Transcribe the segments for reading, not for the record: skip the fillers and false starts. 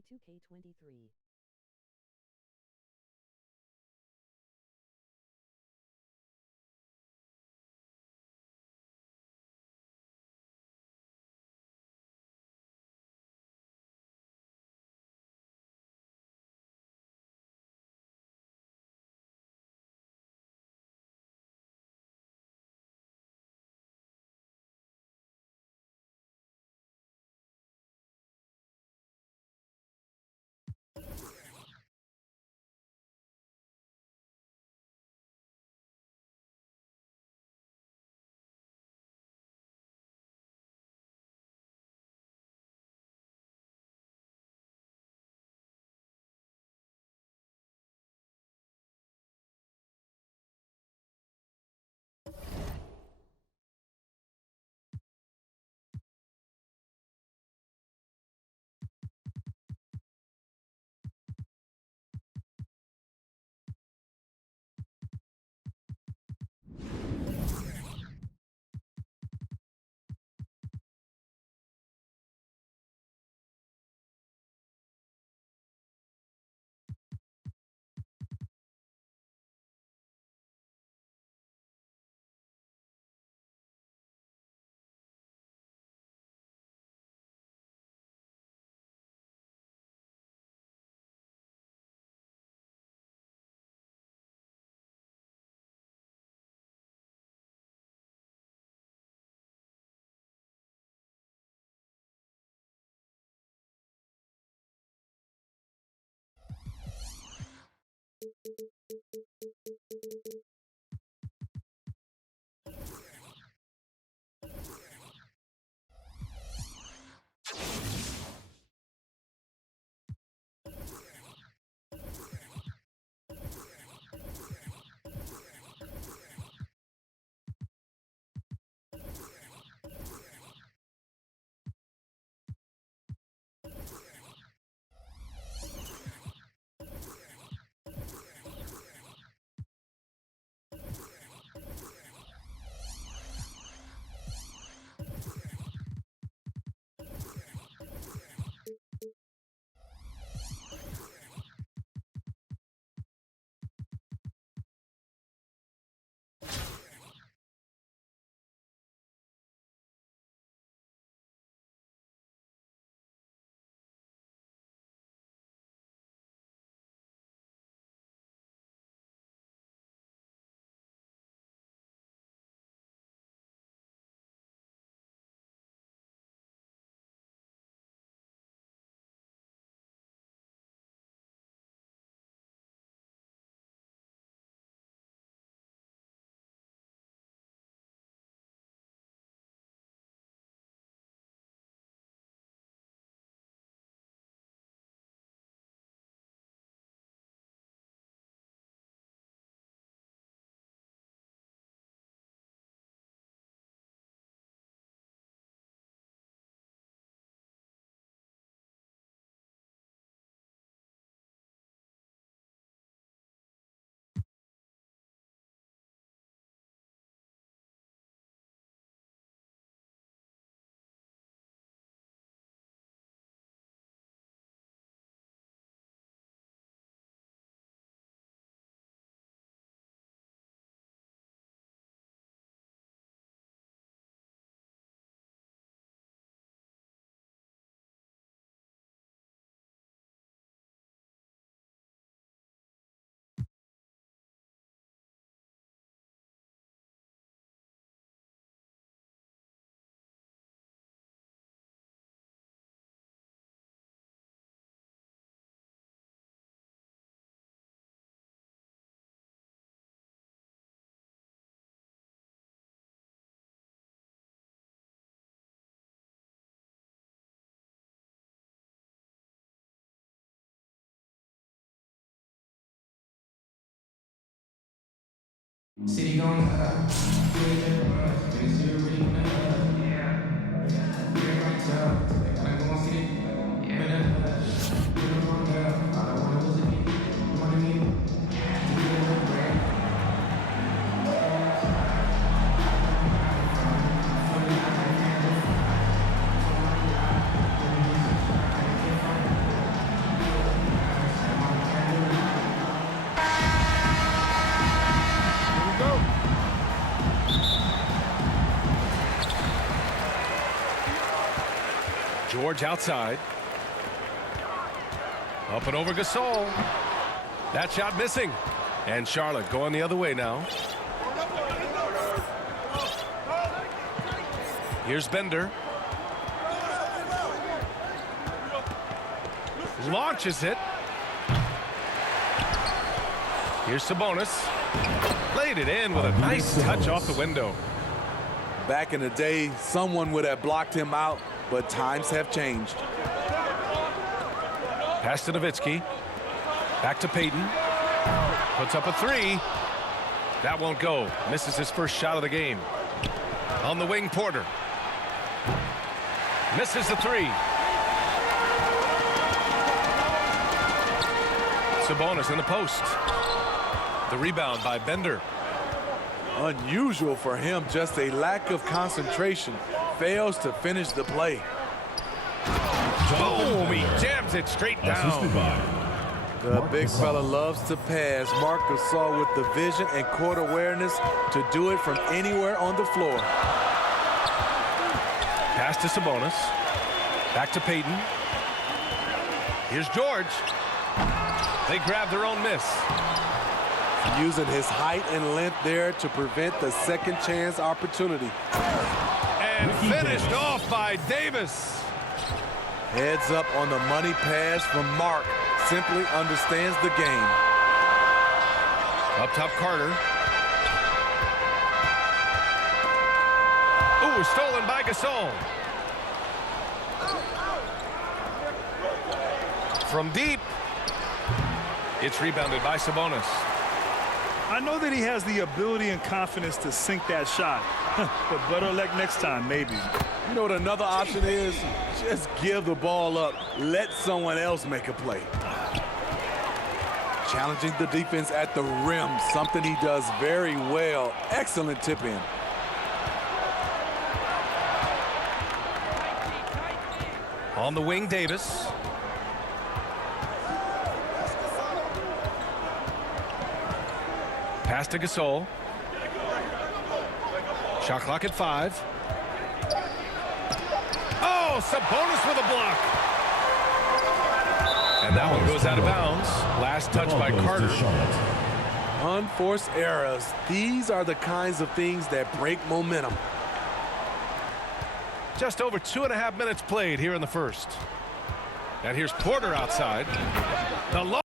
K2K23. City gon' George outside. Up and over Gasol. That shot missing. And Charlotte going the other way now. Here's Bender. Launches it. Here's Sabonis. Laid it in with a nice touch off the window. Back in the day, someone would have blocked him out, but times have changed. Pass to Nowitzki. Back to Payton. Puts up a three. That won't go. Misses his first shot of the game. On the wing, Porter. Misses the three. Sabonis in the post. The rebound by Bender. Unusual for him, just a lack of concentration. Fails to finish the play. Boom! He jams it straight down. The big fella loves to pass. Marc Gasol with the vision and court awareness to do it from anywhere on the floor. Pass to Sabonis. Back to Payton. Here's George. They grab their own miss. Using his height and length there to prevent the second chance opportunity. And finished off by Davis. Heads up on the money pass from Marc. Simply understands the game. Up top, Carter. Ooh, stolen by Gasol. From deep. It's rebounded by Sabonis. I know that he has the ability and confidence to sink that shot, but better luck next time, maybe. You know what another option is? Just give the ball up. Let someone else make a play. Challenging the defense at the rim, something he does very well. Excellent tip in. On the wing, Davis. Pass to Gasol. Shot clock at 5. Oh, Sabonis with a block. And that one goes out of bounds. Last touch by Carter. Unforced errors. These are the kinds of things that break momentum. Just over 2.5 minutes played here in the first. And here's Porter outside. The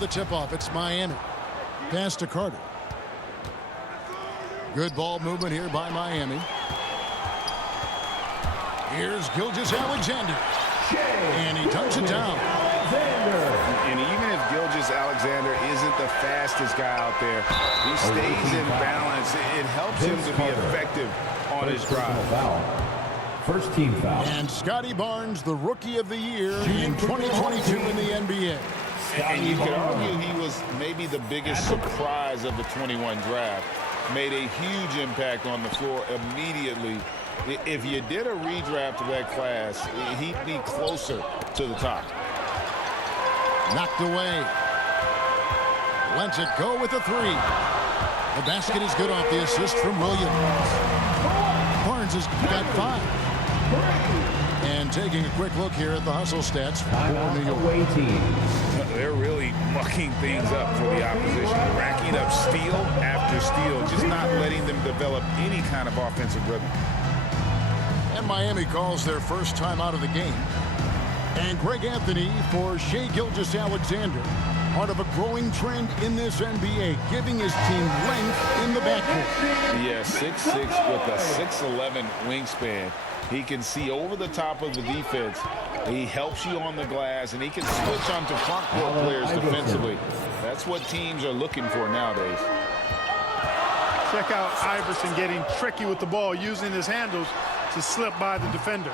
with the tip-off. It's Miami. Pass to Carter. Good ball movement here by Miami. Here's Gilgeous-Alexander. And he tucks it down. And even if Gilgeous-Alexander isn't the fastest guy out there, he stays in balance. It helps him to be effective on his drive. First team foul. And Scotty Barnes, the Rookie of the Year in 2022 in the NBA. And you could argue he was maybe the biggest surprise of the 21 draft. Made a huge impact on the floor immediately. If you did a redraft of that class, he'd be closer to the top. Knocked away. Lets it go with a three. The basket is good off the assist from Williams. Barnes has got 5. And taking a quick look here at the hustle stats for New York. They're really mucking things up for the opposition, racking up steal after steal, just not letting them develop any kind of offensive rhythm. And Miami calls their first time out of the game. And Greg Anthony for Shai Gilgeous-Alexander, part of a growing trend in this NBA, giving his team length in the backcourt. Yeah, 6'6" with a 6'11" wingspan. He can see over the top of the defense. He helps you on the glass, and he can switch onto front court players defensively. That's what teams are looking for nowadays. Check out Iverson getting tricky with the ball, using his handles to slip by the defender.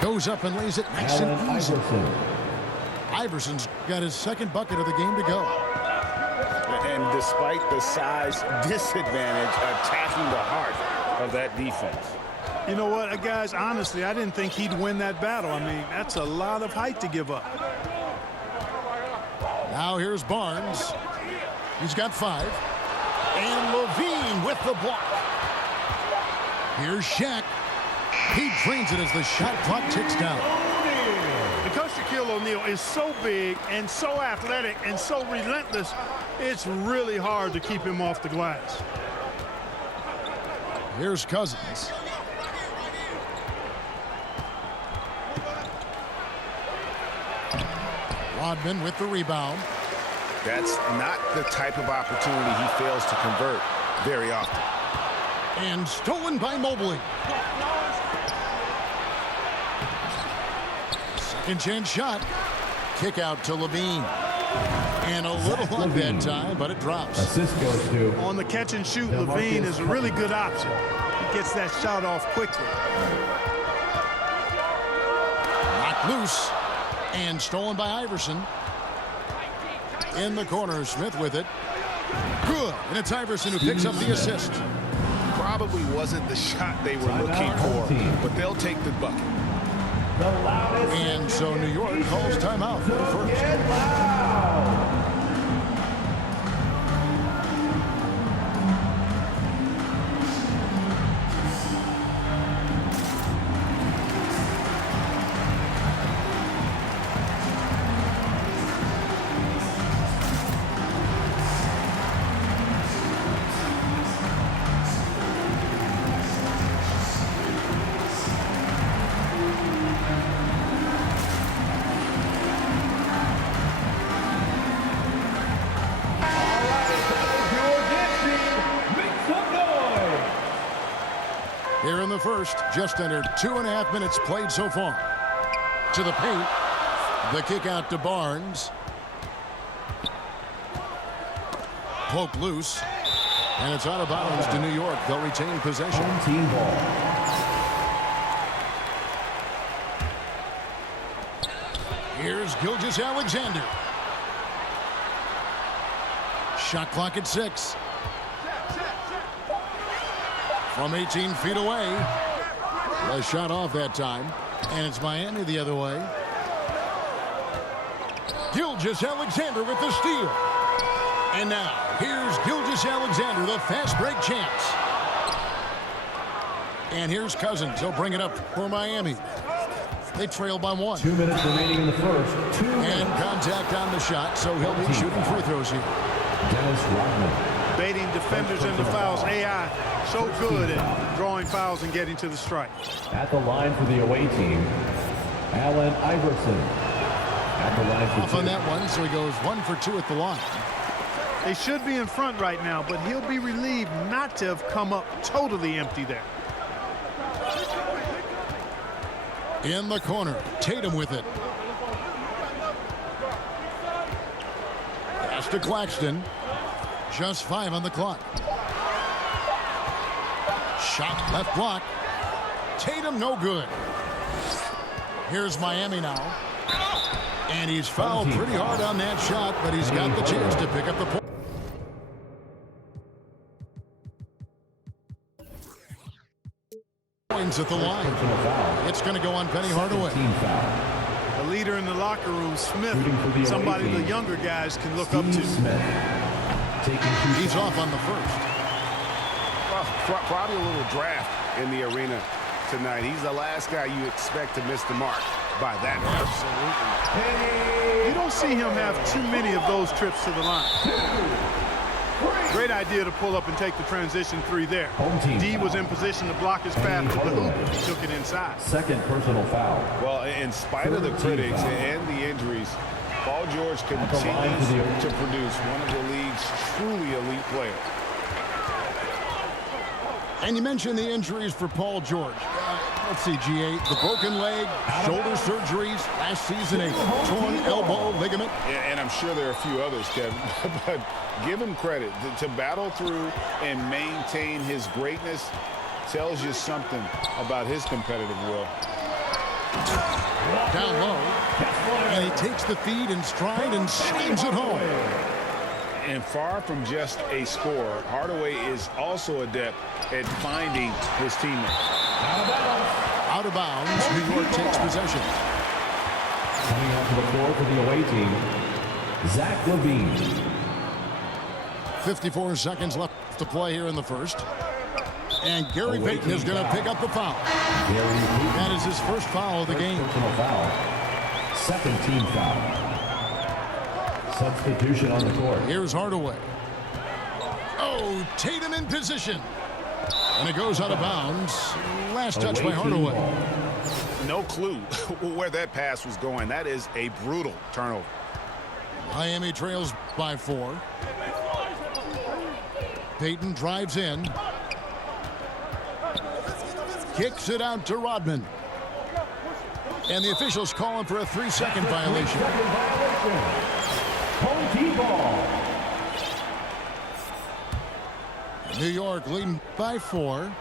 Goes up and lays it nice and easy. Iverson's got his second bucket of the game to go. And despite the size disadvantage, attacking the heart of that defense. You know what, guys, honestly, I didn't think he'd win that battle. I mean, that's a lot of height to give up. Now here's Barnes. He's got 5. And Levine with the block. Here's Shaq. He drains it as the shot clock ticks down. Because Shaquille O'Neal is so big and so athletic and so relentless, it's really hard to keep him off the glass. Here's Cousins. Rodman with the rebound. That's not the type of opportunity he fails to convert very often. And stolen by Mobley. Second chance shot. Kick out to Levine. And a little on that time, but it drops. Assist goes to. On the catch and shoot, Levine is a really good option. He gets that shot off quickly. Knocked loose. And stolen by Iverson. In the corner, Smith with it. Good. And it's Iverson who picks up the assist. Probably wasn't the shot they were looking for, but they'll take the bucket. And so New York calls timeout for the first. Here in the first, just under 2.5 minutes played so far. To the paint. The kick out to Barnes. Poke loose. And it's out of bounds to New York. They'll retain possession. Team ball. Here's Gilgeous-Alexander. Shot clock at 6. From 18 feet away. A shot off that time. And it's Miami the other way. Gilgeous-Alexander with the steal. And now, here's Gilgeous-Alexander, the fast break chance. And here's Cousins. He'll bring it up for Miami. They trail by 1. 2 minutes remaining in the first. And contact on the shot, so he'll be shooting free throws here. Dennis Rodman. baiting defenders into fouls. AI so good at drawing fouls and getting to the strike. At the line for the away team, Allen Iverson. At the line for Off on that one, so he goes 1 for 2 at the line. They should be in front right now, but he'll be relieved not to have come up totally empty there. In the corner, Tatum with it. Pass to Claxton. Just 5 on the clock. Shot left block. Tatum no good. Here's Miami now. And he's fouled pretty hard on that shot, but he's got the chance to pick up the point. Points at the line. It's going to go on Penny Hardaway. Team foul. A leader in the locker room, Smith, Shooting for the away somebody the team. younger guys can look up Steve to. Smith. Taking 2 He's fouls. off on the first. Well, probably a little draft in the arena tonight. He's the last guy you expect to miss the mark by that much. You don't see him have too many of those trips to the line. Great idea to pull up and take the transition 3 there. Home team D was foul. in position to block his path to the hoop. He took it inside. Second personal foul. Well, in spite of the Third team critics foul. and the injuries, Paul George the line for continues the- to produce one of the league's truly elite players. And you mentioned the injuries for Paul George. Let's see, GA, the broken leg, shoulder surgeries, last season a torn elbow ligament. And I'm sure there are a few others, Kevin, but give him credit. To battle through and maintain his greatness tells you something about his competitive will. Down low, and he takes the feed in stride and slams it home. And far from just a scorer, Hardaway is also adept at finding his teammates. Out of bounds, New York takes possession. Coming onto the floor for the away team, Zach LaVine. 54 seconds left to play here in the first. And Gary Away Payton is team going to foul. pick up the foul. Gary Payton. That is his first foul of the game. Personal foul. Second team foul. Substitution on the court. Here's Hardaway. Oh, Tatum in position. And it goes out of bounds. Last touch by Away team Hardaway. ball. No clue where that pass was going. That is a brutal turnover. Miami trails by 4. Payton drives in. Kicks it out to Rodman. And the officials calling for a 3-second violation. Second violation. Home team ball. New York leading by 4.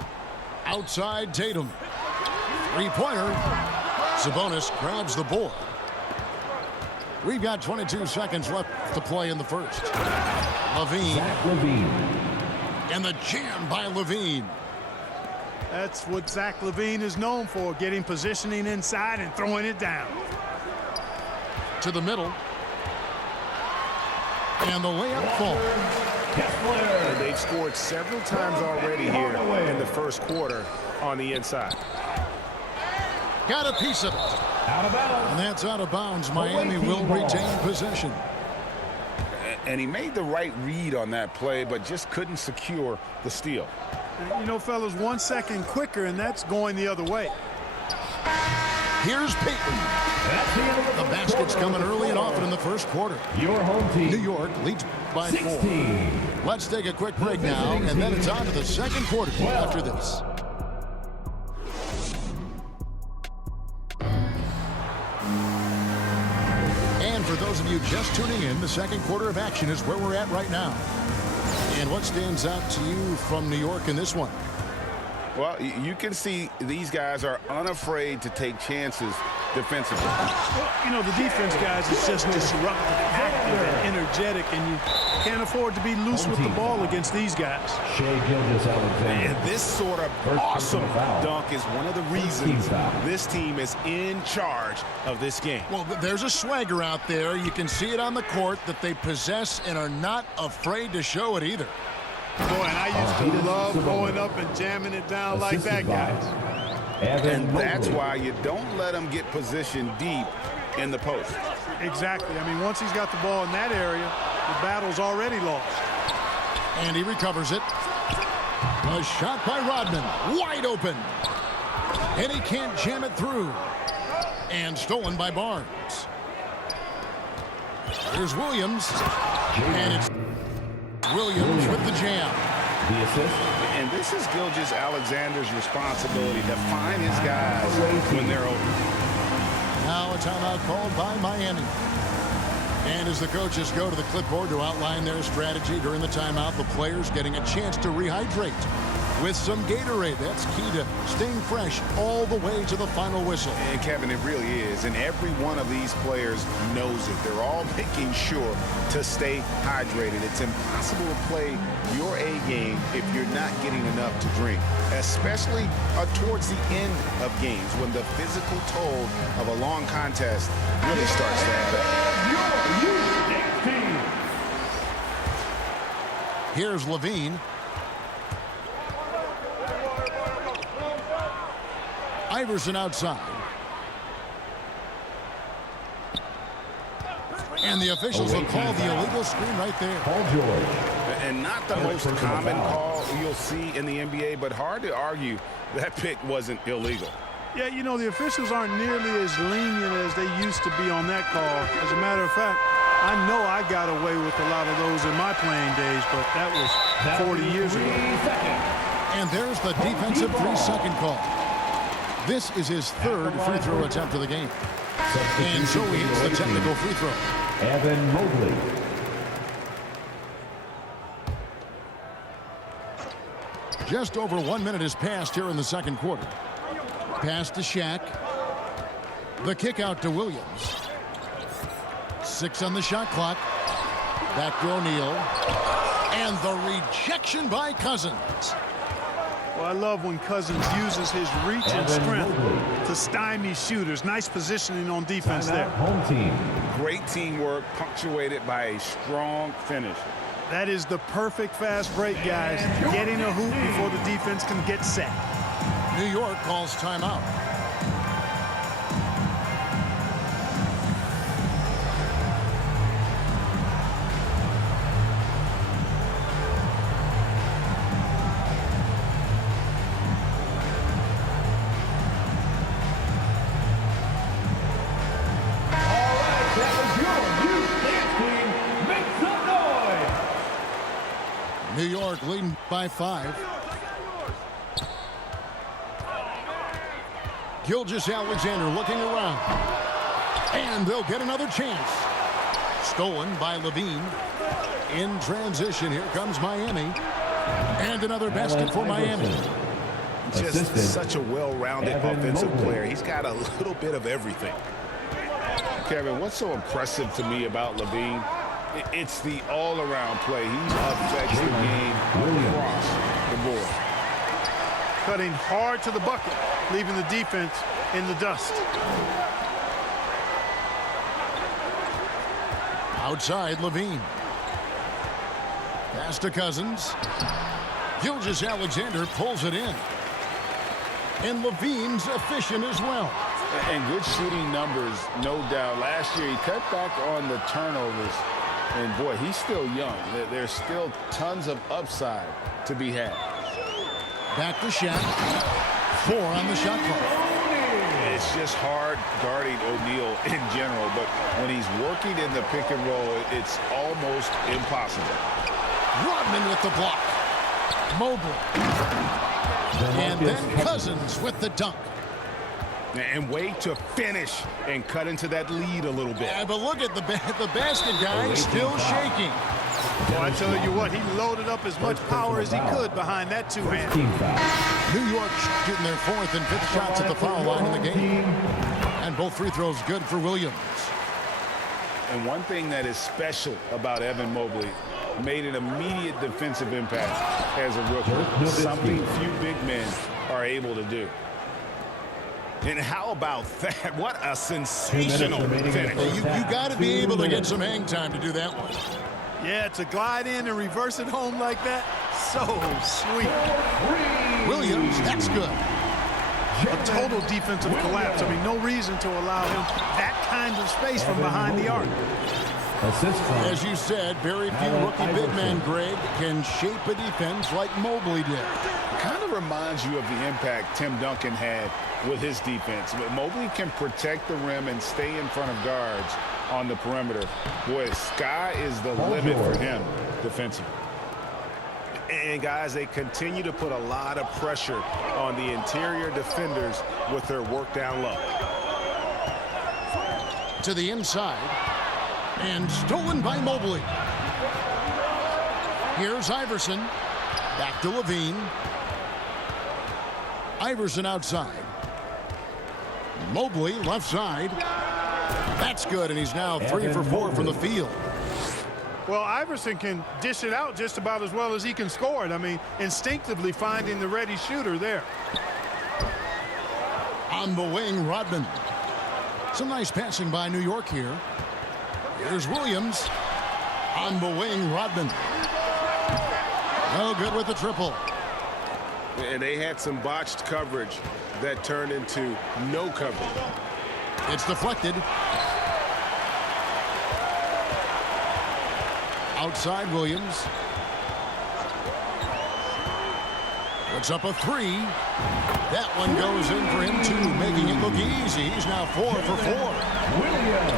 Outside Tatum. 3-pointer. Sabonis grabs the board. We've got 22 seconds left to play in the first. LaVine. Zach LaVine. And the jam by LaVine. That's what Zach LaVine is known for, getting positioning inside and throwing it down. To the middle. And the layup falls. And they've scored several times already here in the first quarter on the inside. Got a piece of it. Out of bounds. And that's out of bounds. Miami will retain possession. And he made the right read on that play, but just couldn't secure the steal. You know, fellas, 1 second quicker, and that's going the other way. Here's Payton. That's the end of The basket's coming early and often in the first quarter. Your home team. New York leads by 4. 16. Let's take a quick break now, and then it's on to the second quarter after this. And for those of you just tuning in, the second quarter of action is where we're at right now. And what stands out to you from New York in this one? Well, you can see these guys are unafraid to take chances defensively. Well, you know, the defense, guys, is just disruptive, active, and energetic, and you can't afford to be loose with the ball against these guys. Shea Gilgeous-Alexander. And this sort of First awesome personal foul. dunk is one of the team reasons foul. this team is in charge of this game. Well, there's a swagger out there. You can see it on the court that they possess and are not afraid to show it either. Boy, and I used to love going up and jamming it down like that, guys. And that's why you don't let them get positioned deep in the post. Exactly. I mean, once he's got the ball in that area, the battle's already lost. And he recovers it. A shot by Rodman. Wide open. And he can't jam it through. And stolen by Barnes. Here's Williams. And it's Williams with the jam. The assist. And this is Gilgeous-Alexander's responsibility to find his guys when they're open. Now a timeout called by Miami. And as the coaches go to the clipboard to outline their strategy during the timeout, the players getting a chance to rehydrate with some Gatorade. That's key to staying fresh all the way to the final whistle. And Kevin, it really is. And every one of these players knows it. They're all making sure to stay hydrated. It's impossible to play your A game if you're not getting enough to drink, especially towards the end of games when the physical toll of a long contest really starts to add up. Here's Levine. Iverson outside. And the officials will call the illegal screen right there. Paul George. And not the most common call you'll see in the NBA, but hard to argue that pick wasn't illegal. Yeah, you know, the officials aren't nearly as lenient as they used to be on that call. As a matter of fact, I know I got away with a lot of those in my playing days, but that was 40 years ago. And there's the defensive 3-second call. This is his third free throw attempt of the game. And so he hits the technical free throw. Evan Mobley. Just over 1 minute has passed here in the second quarter. Pass to Shaq. The kick out to Williams. 6 on the shot clock. Back to O'Neal. And the rejection by Cousins. Well, I love when Cousins uses his reach and strength to stymie shooters. Nice positioning on defense there. Home team. Great teamwork punctuated by a strong finish. That is the perfect fast break, guys. Getting a hoop before the defense can get set. New York calls timeout. New York leading by 5. Gilgeous-Alexander looking around. And they'll get another chance. Stolen by Levine. In transition, here comes Miami. And another basket for Miami. Just such a well-rounded offensive player. He's got a little bit of everything. Kevin, what's so impressive to me about Levine? It's the all-around play. He affects the game across the board. Cutting hard to the bucket, leaving the defense in the dust. Outside, Levine. Pass to Cousins. Gilgeous-Alexander pulls it in. And Levine's efficient as well. And good shooting numbers, no doubt. Last year, he cut back on the turnovers. And, boy, he's still young. There's still tons of upside to be had. Back to Shaq. 4 on the shot clock. It's just hard guarding O'Neal in general, but when he's working in the pick and roll, it's almost impossible. Rodman with the block. Mobley. And then Cousins with the dunk. And wait to finish and cut into that lead a little bit. Yeah, but look at the basket guy still shaking. Well, I tell you what, he loaded up as much power as he could behind that two-hand. New York shooting their 4th and 5th shots at the foul line in the game. And both free throws good for Williams. And one thing that is special about Evan Mobley, made an immediate defensive impact as a rookie. Something few big men are able to do. And how about that? What a sensational finish. You got to be able to get some hang time to do that one. Yeah, to glide in and reverse it home like that, so sweet. Williams, that's good. A total defensive collapse. I mean, no reason to allow him that kind of space from behind the arc. Assist from As you said, very few Allen rookie big Iverson. men, Greg, can shape a defense like Mobley did. Kind of reminds you of the impact Tim Duncan had with his defense. But Mobley can protect the rim and stay in front of guards on the perimeter. Boy, sky is the limit for him defensively. And guys, they continue to put a lot of pressure on the interior defenders with their work down low. To the inside. And stolen by Mobley. Here's Iverson. Back to Levine. Iverson outside. Mobley left side. That's good, and he's now 3 for 4 from the field. Well, Iverson can dish it out just about as well as he can score it. I mean, instinctively finding the ready shooter there. On the wing, Rodman. Some nice passing by New York here. Here's Williams. On the wing, Rodman. No good with the triple. And they had some botched coverage that turned into no coverage. It's deflected. Outside Williams. Puts up a 3. That one goes in for him too, making it look easy. He's now 4 for 4.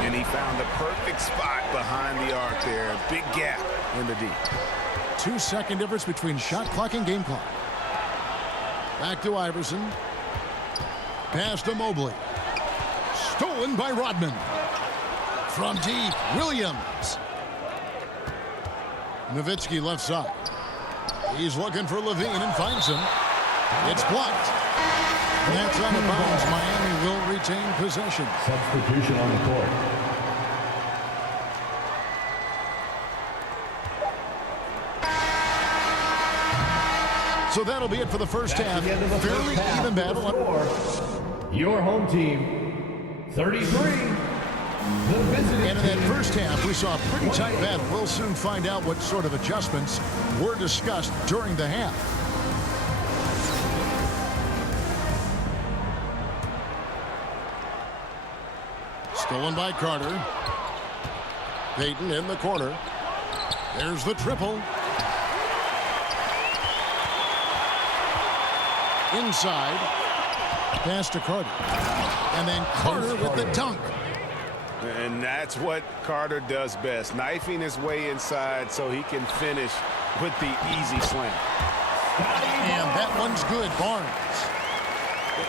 And he found the perfect spot behind the arc there. Big gap in the D. 2-second difference between shot clock and game clock. Back to Iverson. Pass to Mobley. Stolen by Rodman. From deep, Williams. Nowitzki left side. He's looking for Levine and finds him. It's blocked. That's out of bounds. Miami will retain possession. substitution on the court. So that'll be it for the first half. At the end of the first Fairly half, even battle. score, your home team, 33. The visiting And in that team, first half, we saw a pretty tight battle. We'll soon find out what sort of adjustments were discussed during the half. Stolen by Carter. Payton in the corner. There's the triple. Inside. Pass to Carter. And then Carter with the dunk. And that's what Carter does best, knifing his way inside so he can finish with the easy slam. And that one's good, Barnes.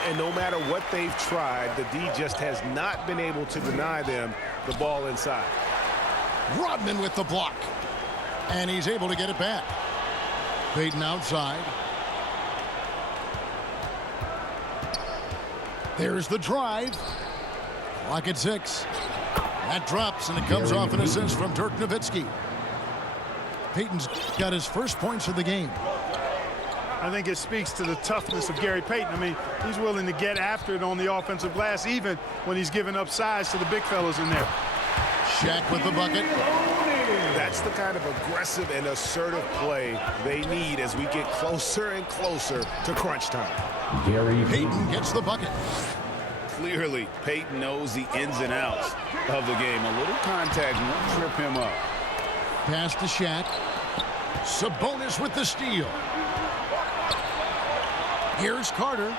And no matter what they've tried, the D just has not been able to deny them the ball inside. Rodman with the block. And he's able to get it back. Payton outside. There's the drive. Clock at 6. That drops, and it comes off an assist from Dirk Nowitzki. Payton's got his first points of the game. I think it speaks to the toughness of Gary Payton. I mean, he's willing to get after it on the offensive glass, even when he's giving up size to the big fellas in there. Shaq with the bucket. That's the kind of aggressive and assertive play they need as we get closer and closer to crunch time. Gary Payton gets the bucket. Clearly, Payton knows the ins and outs of the game. A little contact won't trip him up. Pass to Shaq. Sabonis with the steal. Here's Carter.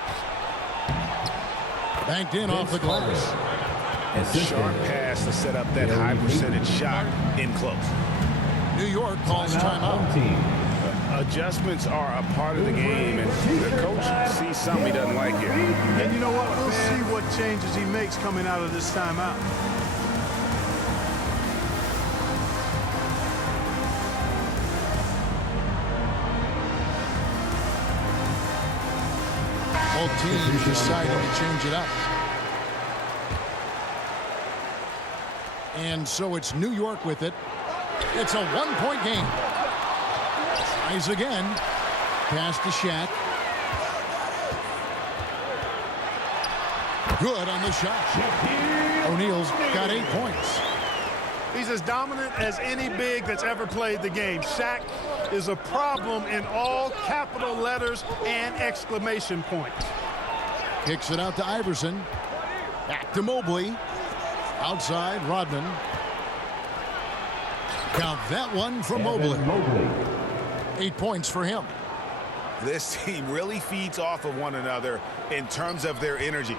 Banked in off the glass. Sharp pass to set up that high percentage shot in close. New York calls Home timeout. team. Adjustments are a part of the game, and the coach sees something he doesn't like here. And you know what? We'll see what changes he makes coming out of this timeout. Both teams deciding to change it up. And so it's New York with it. It's a one-point game. Tries again. Pass to Shaq. Good on the shot. O'Neal's got 8 points. He's as dominant as any big that's ever played the game. Shaq is a problem in all capital letters and exclamation points. Kicks it out to Iverson. Back to Mobley. Outside, Rodman. Count that one for Mobley. 8 points for him. This team really feeds off of one another in terms of their energy.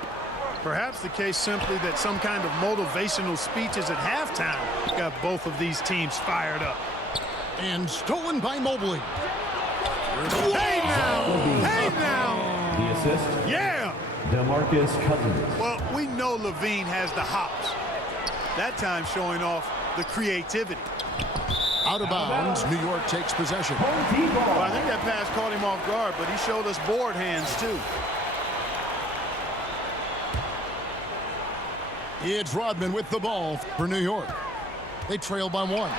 Perhaps the case simply that some kind of motivational speeches at halftime got both of these teams fired up. And stolen by Mobley. Hey now! Hey now! The assist, Yeah! DeMarcus Cousins. Well, we know Levine has the hops. That time showing off the creativity. Out of bounds, New York takes possession. Well, I think that pass caught him off guard, but he showed us board hands too. It's Rodman with the ball for New York. They trail by 1.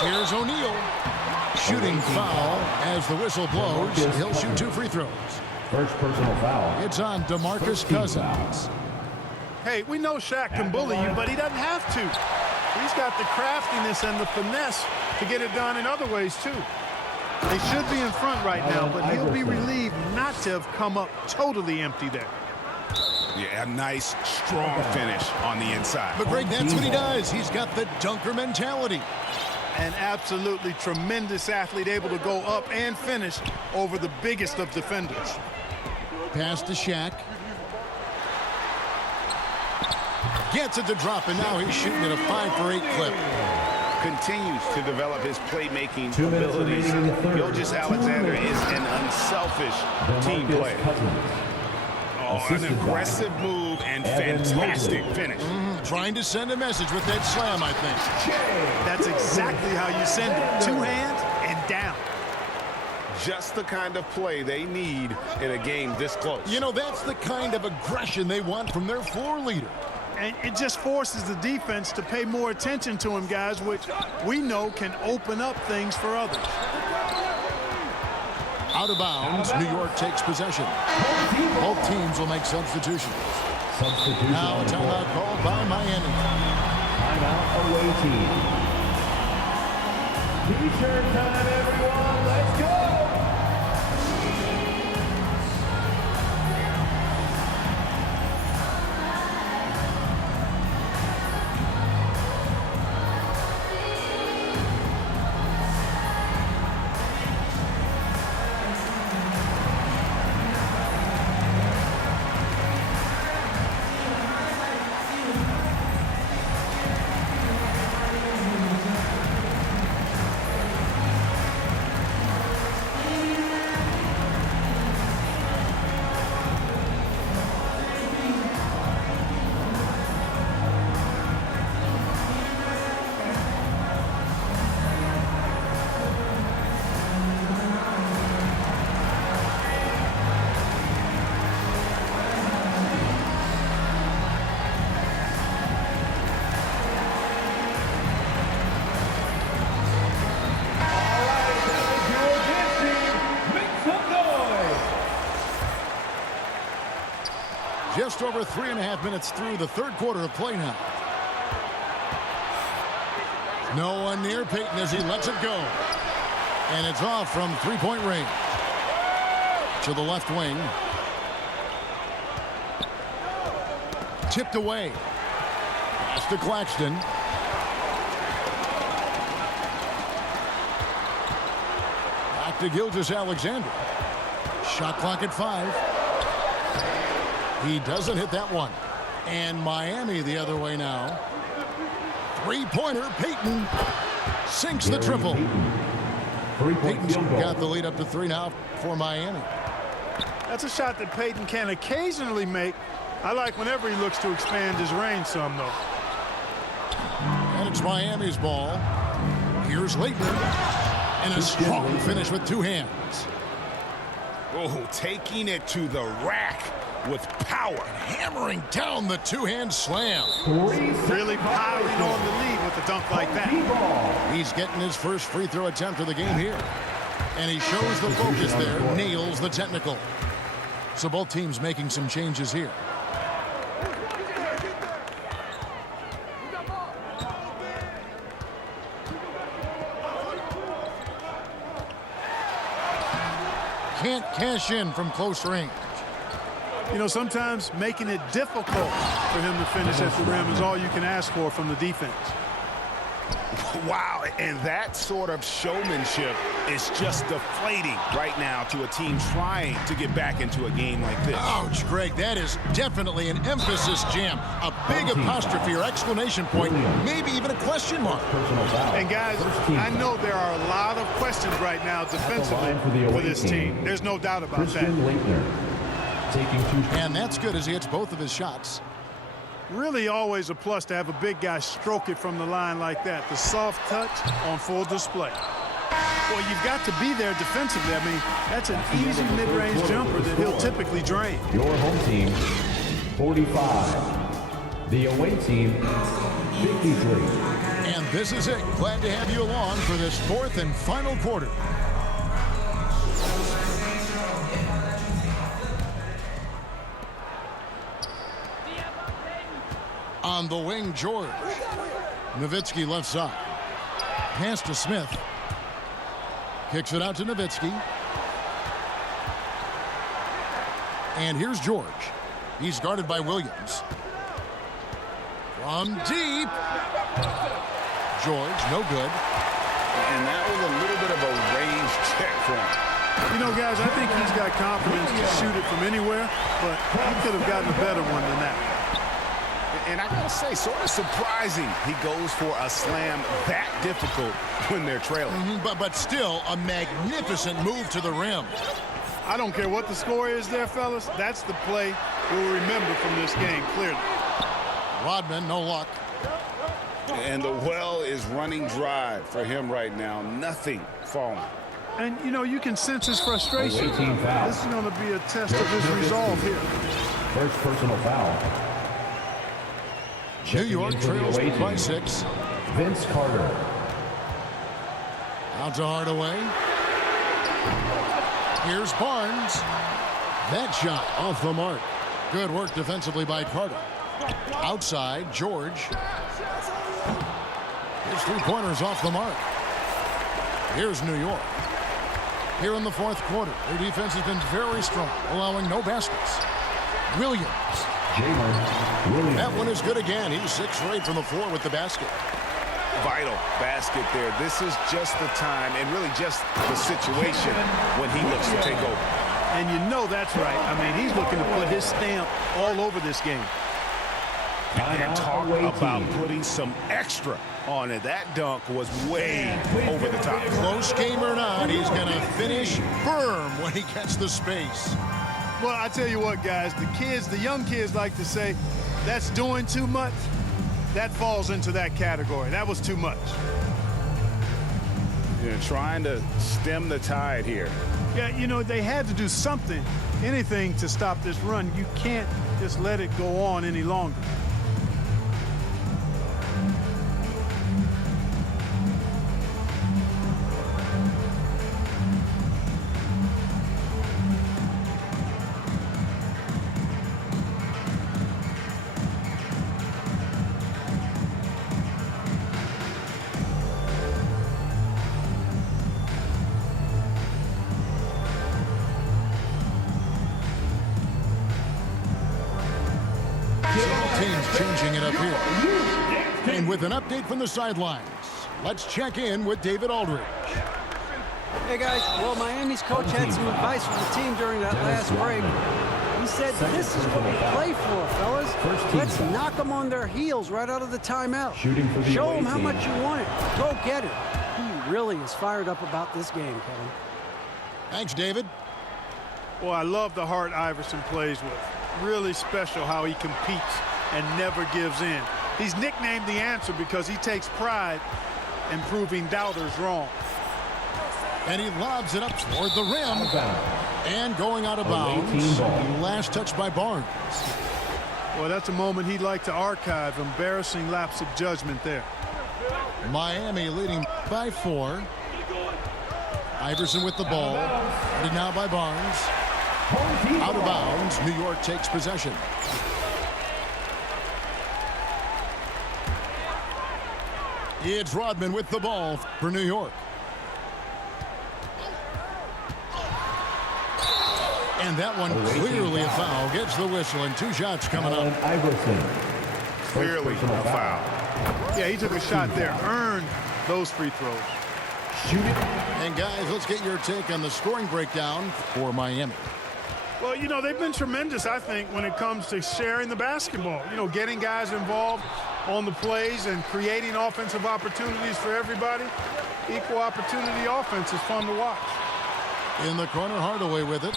Here's O'Neal. Shooting foul as the whistle blows. He'll shoot 2 free throws. First personal foul. It's on DeMarcus Cousins. Hey, we know Shaq can bully you, but he doesn't have to. He's got the craftiness and the finesse to get it done in other ways, too. They should be in front right now, but he'll be relieved not to have come up totally empty there. Yeah, a nice, strong finish on the inside. But Greg, that's what he does. He's got the dunker mentality. An absolutely tremendous athlete, able to go up and finish over the biggest of defenders. Pass to Shaq. Gets it to drop, and now he's shooting at a 5 for 8 clip. Continues to develop his playmaking 2 minutes abilities. remaining in the third. Gilgeous Alexander is an unselfish team DeMarcus player. Cousins. Oh, an Assisted by aggressive move and Evan fantastic Mobley. finish. Trying to send a message with that slam, I think. That's exactly how you send it. 2 hands and down. Just the kind of play they need in a game this close. You know, that's the kind of aggression they want from their floor leader. And it just forces the defense to pay more attention to him, guys, which we know can open up things for others. Out of bounds, New York takes possession. Both teams will make substitutions. Substitution. Now a timeout called by Miami. Timeout away team. T-shirt time, everyone. Let's go. Just over 3.5 minutes through the third quarter of play now. No one near Payton as he lets it go. And it's off from 3-point range. To the left wing. Tipped away. Pass to Claxton. Back to Gilgeous Alexander. Shot clock at 5. He doesn't hit that one. And Miami the other way now. 3-pointer, Payton sinks the triple. Payton's got the lead up to 3 now for Miami. That's a shot that Payton can occasionally make. I like whenever he looks to expand his range some, though. And it's Miami's ball. Here's Laettner. And a strong finish with 2 hands. Oh, taking it to the rack with power. Hammering down the 2-hand slam. Really piling on the lead with a dunk like that. He's getting his first free throw attempt of the game here. And he shows the focus there, nails the technical. So both teams making some changes here. Can't cash in from close range. You know, sometimes making it difficult for him to finish at the rim is all you can ask for from the defense. Wow, and that sort of showmanship is just deflating right now to a team trying to get back into a game like this. Ouch, Greg, that is definitely an emphasis jam. A big apostrophe or exclamation point, maybe even a question mark. And guys, I know there are a lot of questions right now defensively for this team. There's no doubt about that. Taking 2 And that's good as he hits both of his shots. Really always a plus to have a big guy stroke it from the line like that. The soft touch on full display. Well, you've got to be there defensively. I mean, that's an easy mid-range jumper that he'll typically drain. Your home team, 45. The away team, 53. And this is it. Glad to have you along for this fourth and final quarter. On the wing, George. Nowitzki left side. Pass to Smith. Kicks it out to Nowitzki. And here's George. He's guarded by Williams. From deep. George, no good. And that was a little bit of a range check for him. You know, guys, I think he's got confidence to shoot it from anywhere, but he could have gotten a better one than that. And I gotta say, sort of surprising he goes for a slam that difficult when they're trailing. But still a magnificent move to the rim. I don't care what the score is there, fellas. That's the play we'll remember from this game, clearly. Rodman, no luck. And the well is running dry for him right now. Nothing falling. And, you know, you can sense his frustration. This is going to be a test of his resolve here. First personal foul. New York trails by 6. Vince Carter. Out to Hardaway. Here's Barnes. That shot off the mark. Good work defensively by Carter. Outside, George. His 3-pointers off the mark. Here's New York. Here in the fourth quarter, their defense has been very strong, allowing no baskets. Williams. Jalen Williams. That one is good again. He's 6 for 8 from the floor with the basket. Vital basket there. This is just the time and really just the situation when he looks to take over. And you know that's right. I mean, he's looking to put his stamp all over this game. And talk about putting some extra on it. That dunk was way over the top. Close game or not, he's going to finish firm when he gets the space. Well, I tell you what, guys, the young kids like to say, that's doing too much. That falls into that category. That was too much. You're trying to stem the tide here. Yeah, you know, they had to do something, anything to stop this run. You can't just let it go on any longer. Teams changing it up here. And with an update from the sidelines, let's check in with David Aldridge. Hey guys, well, Miami's coach had some advice for the team during that last break. He said, this is what we play for, fellas. Let's knock them on their heels right out of the timeout. Show them how much you want it. Go get it. He really is fired up about this game, Kevin. Thanks, David. Well, I love the heart Iverson plays with. Really special how he competes and never gives in. He's nicknamed the answer because he takes pride in proving doubters wrong. And he lobs it up toward the rim. And going out of bounds. Last touch by Barnes. Well, that's a moment he'd like to archive. Embarrassing lapse of judgment there. Miami leading by 4. Iverson with the ball. Guarded now by Barnes. Out of bounds. New York takes possession. It's Rodman with the ball for New York. And that one clearly a foul. Gets the whistle and 2 shots coming up. Iverson. Clearly a foul. Yeah, he took a shot there. Earned those free throws. And guys, let's get your take on the scoring breakdown for Miami. Well, you know, they've been tremendous, I think, when it comes to sharing the basketball. You know, getting guys involved on the plays and creating offensive opportunities for everybody. Equal opportunity offense is fun to watch. In the corner, Hardaway with it.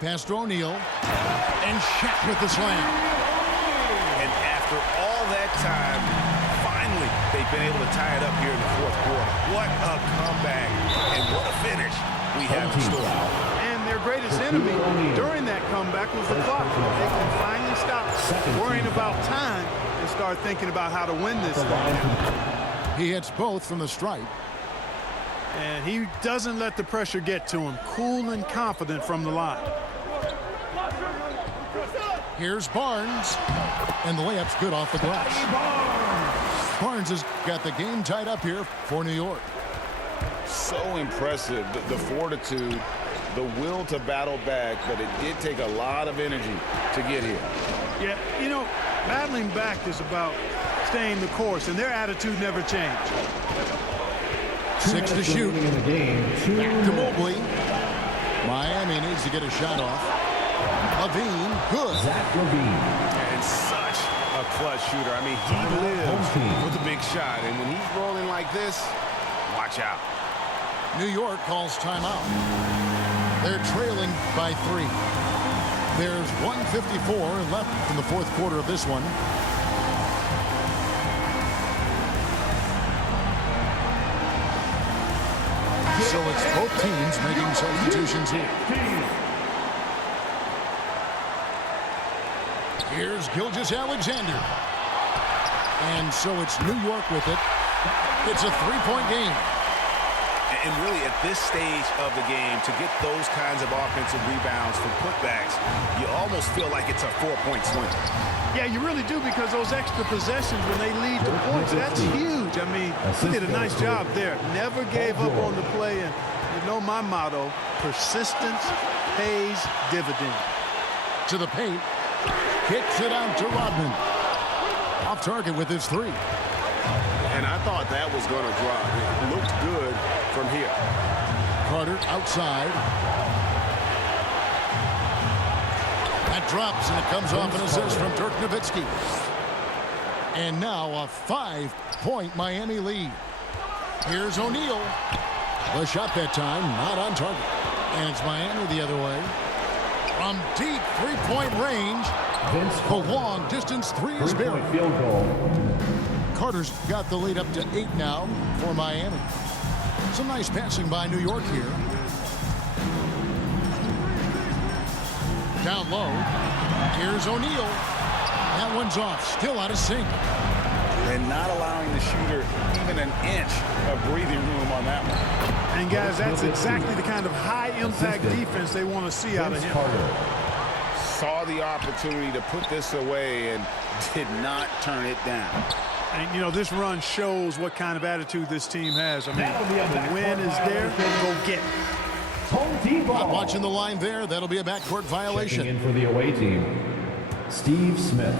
Pass to O'Neal. And Shaq with the slam. And after all that time, finally, they've been able to tie it up here in the fourth quarter. What a comeback and what a finish we have in store. And their greatest enemy during that comeback was the clock. They can finally stop worrying about time and start thinking about how to win this thing. He hits both from the stripe. And he doesn't let the pressure get to him. Cool and confident from the line. Here's Barnes. And the layup's good off the glass. Barnes has got the game tied up here for New York. So impressive, the fortitude, the will to battle back, but it did take a lot of energy to get here. Yeah, you know, battling back is about staying the course, and their attitude never changed. 6 to shoot. In the game. To Mobley. Miami needs to get a shot off. Levine, good. Zach Levine. And such a clutch shooter. I mean, he lives with a big shot. And when he's rolling like this, watch out. New York calls timeout. They're trailing by 3. There's 1:54 left in the fourth quarter of this one. So it's both teams making substitutions here. Here's Gilgeous-Alexander. And so it's New York with it. It's a 3-point game. And really, at this stage of the game, to get those kinds of offensive rebounds from putbacks, you almost feel like it's a 4-point swing. Yeah, you really do, because those extra possessions when they lead to points, that's huge. I mean, he did a nice job there. Never gave up on the play. And you know my motto, persistence pays dividends. To the paint. Kicks it out to Rodman. Off target with his 3. And I thought that was going to drop. It looked good from here. Carter outside. That drops, and it comes off an assist from Dirk Nowitzki. And now a 5-point Miami lead. Here's O'Neal. The shot that time, not on target. And it's Miami the other way. From deep 3-point range, the long distance 3 is buried. Field goal. Carter's got the lead up to 8 now for Miami. Some nice passing by New York here. Down low. Here's O'Neal. That one's off. Still out of sync. And not allowing the shooter even an inch of breathing room on that one. And, guys, that's exactly the kind of high-impact defense they want to see out of him. Saw the opportunity to put this away and did not turn it down. And, you know, this run shows what kind of attitude this team has. I mean, the win is there, go get it. Not watching the line there. That'll be a backcourt violation. Checking in for the away team, Steve Smith.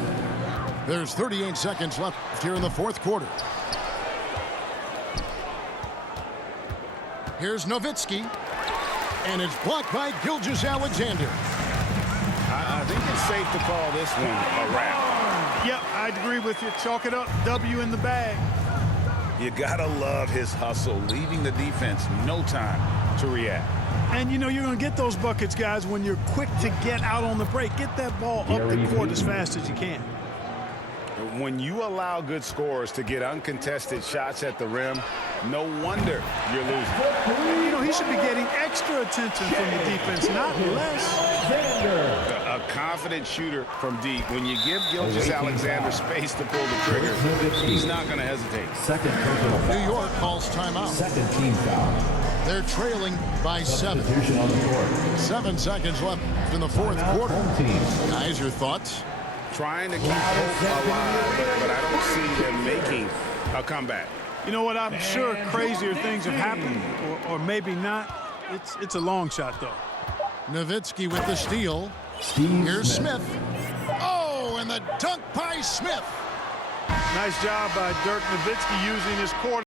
There's 38 seconds left here in the fourth quarter. Here's Nowitzki. And it's blocked by Gilgeous-Alexander. I think it's safe to call this one a wrap. Yep, I'd agree with you. Chalk it up. W in the bag. You gotta love his hustle, leaving the defense no time to react. And, you know, you're going to get those buckets, guys, when you're quick to get out on the break. Get that ball up the court as fast as you can. When you allow good scorers to get uncontested shots at the rim, no wonder you're losing. You know, he should be getting extra attention from the defense, not less. A confident shooter from deep. When you give Gilgeous-Alexander space to pull the trigger, he's not going to hesitate. Second personal foul. New York calls timeout. Second team foul. They're trailing by 7. Substitution on the court. 7 seconds left in the fourth quarter. Home team. Guys, your thoughts? Trying to keep hope alive, but I don't see them making a comeback. You know what? I'm sure crazier things have happened, or maybe not. It's a long shot, though. Nowitzki with the steal. Steve Here's Smith. Smith. Oh, and the dunk by Smith. Nice job by Dirk Nowitzki using his quarter.